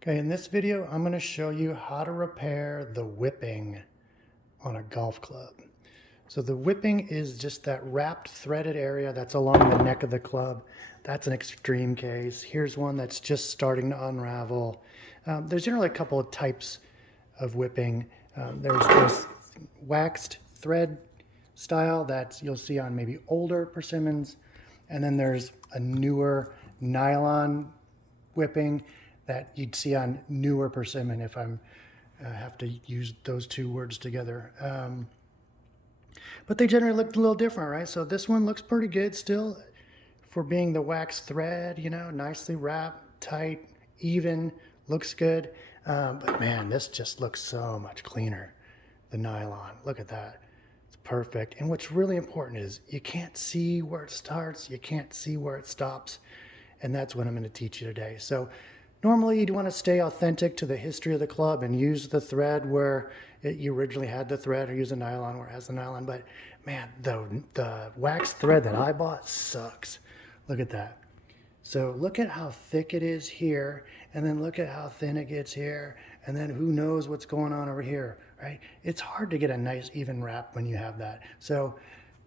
Okay, in this video, I'm going to show you how to repair the whipping on a golf club. So the whipping is just that wrapped threaded area that's along the neck of the club. That's an extreme case. Here's one that's just starting to unravel. There's generally a couple of types of whipping. There's this waxed thread style that you'll see on maybe older persimmons. And then there's a newer nylon whipping that you'd see on newer persimmon, if I'm have to use those two words together. But they generally look a little different, right? So this one looks pretty good still for being the wax thread, you know, nicely wrapped, tight, even, looks good. But man, this just looks so much cleaner, the nylon. Look at that. It's perfect. And what's really important is you can't see where it starts, you can't see where it stops. And that's what I'm going to teach you today. So normally you'd want to stay authentic to the history of the club and use the thread where you originally had the thread, or use a nylon where it has the nylon. But man, the wax thread that I bought sucks. Look at that. So look at how thick it is here, and then look at how thin it gets here, and then who knows what's going on over here, right? It's hard to get a nice even wrap when you have that. So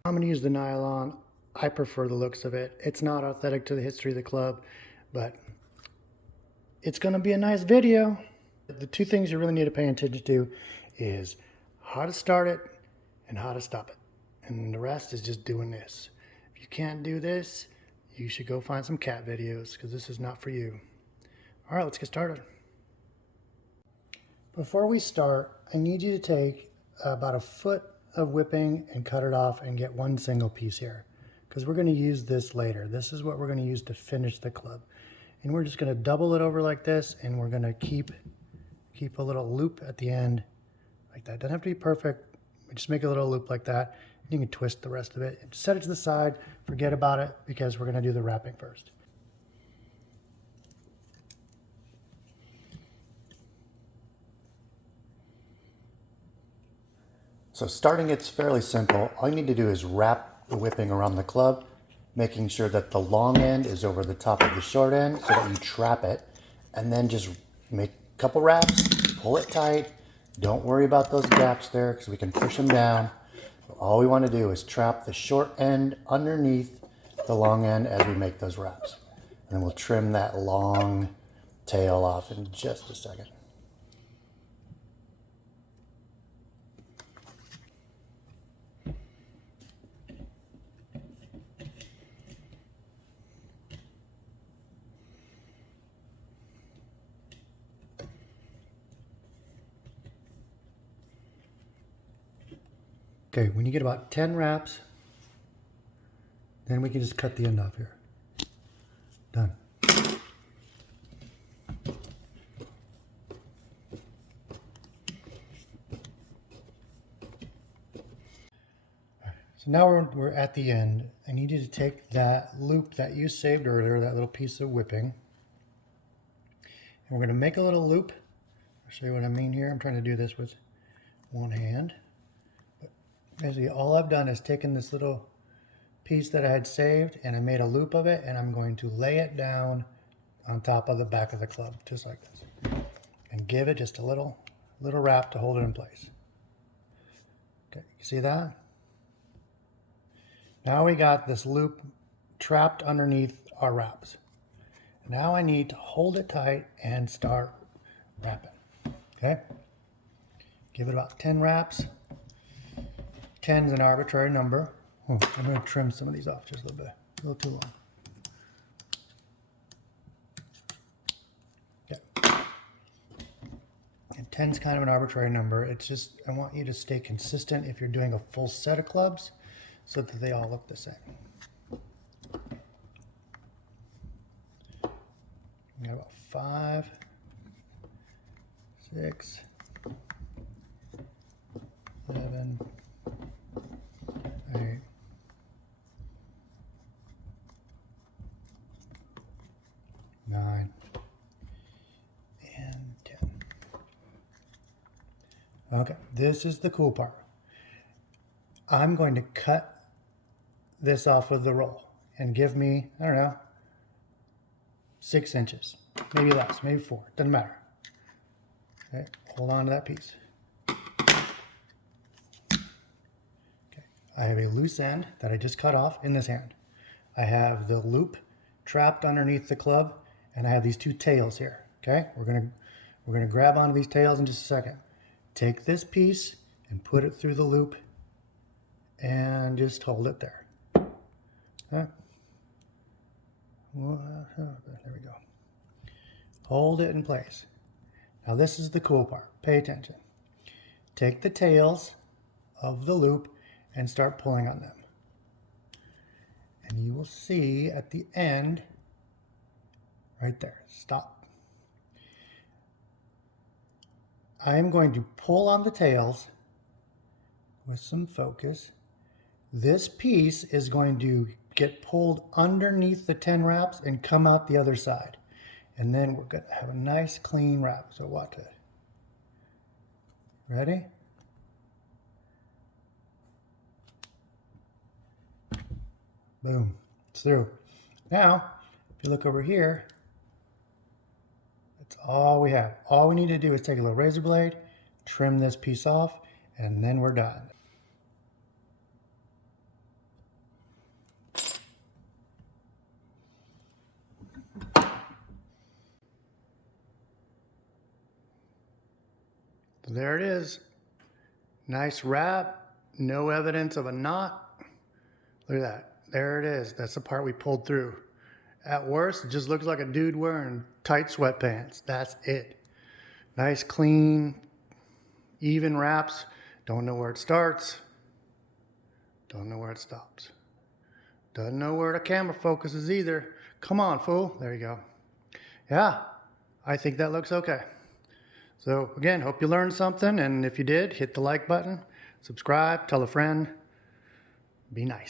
I'm going to use the nylon. I prefer the looks of it. It's not authentic to the history of the club, but it's going to be a nice video. The two things you really need to pay attention to is how to start it and how to stop it. And the rest is just doing this. If you can't do this, you should go find some cat videos, because this is not for you. All right, let's get started. Before we start, I need you to take about a foot of whipping and cut it off and get one single piece here, because we're going to use this later. This is what we're going to use to finish the club. And we're just going to double it over like this, and we're going to keep a little loop at the end like that. Doesn't have to be perfect. Just make a little loop like that. You can twist the rest of it. Set it to the side. Forget about it, because we're going to do the wrapping first. So starting, it's fairly simple. All you need to do is wrap the whipping around the club, making sure that the long end is over the top of the short end so that you trap it, and then just make a couple wraps, pull it tight. Don't worry about those gaps there, because we can push them down. All we want to do is trap the short end underneath the long end as we make those wraps. And then we'll trim that long tail off in just a second. Okay, when you get about 10 wraps, then we can just cut the end off here. Done. So now we're at the end. I need you to take that loop that you saved earlier, that little piece of whipping, and we're going to make a little loop. I'll show you what I mean here. I'm trying to do this with one hand. Basically, all I've done is taken this little piece that I had saved, and I made a loop of it, and I'm going to lay it down on top of the back of the club, just like this, and give it just a little wrap to hold it in place. Okay, you see that? Now we got this loop trapped underneath our wraps. Now I need to hold it tight and start wrapping. Okay? Give it about 10 wraps. 10 is an arbitrary number. Oh, I'm going to trim some of these off just a little bit. A little too long. Okay. And 10 is kind of an arbitrary number. It's just, I want you to stay consistent if you're doing a full set of clubs so that they all look the same. We got about 5, 6, 7, 8, 9, and 10. Okay, this is the cool part. I'm going to cut this off of the roll and give me, I don't know, 6 inches, maybe less, maybe 4, doesn't matter. Okay, hold on to that piece. Okay, I have a loose end that I just cut off in this hand. I have the loop trapped underneath the club, and I have these two tails here. Okay, we're gonna grab onto these tails in just a second. Take this piece and put it through the loop, and just hold it there. Okay. There we go. Hold it in place. Now this is the cool part. Pay attention. Take the tails of the loop and start pulling on them. And you will see at the end, right there, stop. I am going to pull on the tails with some focus. This piece is going to get pulled underneath the 10 wraps and come out the other side. And then we're going to have a nice clean wrap. So watch it. Ready? Boom. It's through. Now, if you look over here, that's all we have. All we need to do is take a little razor blade, trim this piece off, and then we're done. There it is. Nice wrap, no evidence of a knot. Look at that. There it is. That's the part we pulled through. At worst, it just looks like a dude wearing tight sweatpants. That's it. Nice, clean, even wraps. Don't know where it starts. Don't know where it stops. Doesn't know where the camera focuses either. Come on, fool. There you go. Yeah, I think that looks okay. So again, hope you learned something. And if you did, hit the like button, subscribe, tell a friend. Be nice.